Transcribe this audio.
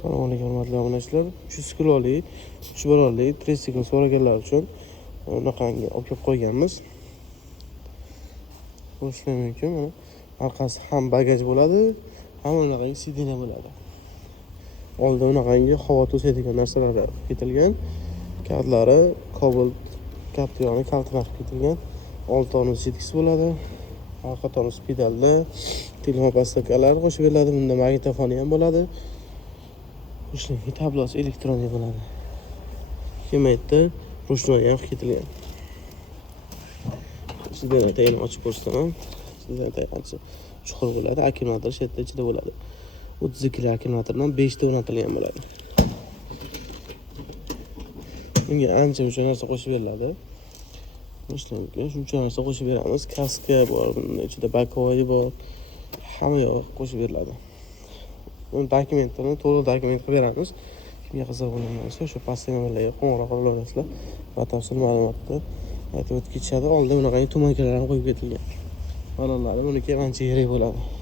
Assalomu alaykum hurmatli obunachilar. 300 kilolik 3 ballonli trisikl so'raganlar uchun bunaqangi olib kelib qo'yganmiz. Ko'rishlar mumkin. Mana orqasi ham bagaj bo'ladi, ham bunaqangi sidina bo'ladi. Oldin bunaqangi havo to'sadigan narsalar ketilgan. Kalitlari Cobalt kapyoni kaltlar ketilgan. 6 tonus CDX bo'ladi. Orqa tonus pedalda telefon pastakalar qo'shib beriladi. Bunda magnitofoni ham bo'ladi. Qo'shimcha tablosi elektronik bo'ladi. Kemayda rushnoy ham ketilgan. Sizlarga tayini ochib ko'rsataman. Sizlarga ancha chuqur bo'ladi. Akkumulyator shu yerda ichida bo'ladi. 32 kilo akkumulyatordan 5 ta o'rnatilgan bo'ladi. Bunga ancha o'sha narsa qo'shib beriladi. Shuncha narsa qo'shib beramiz. Kaska bor, bunda ichida bakoyi bor. Hamma yoq qo'shib beriladi. Buni dokumentlarni to'liq dokument qilib beramiz. Kimga qiziq bo'lgan bo'lsa, o'sha pastdagi nomerlarga qo'ng'iroq qilib olasizlar. Batafsil ma'lumotni aytib o'tib ketishadi. Oldin bunaqangi tumankalarni qo'yib ketilgan. Ballonlari buniki ancha yirik bo'ladi.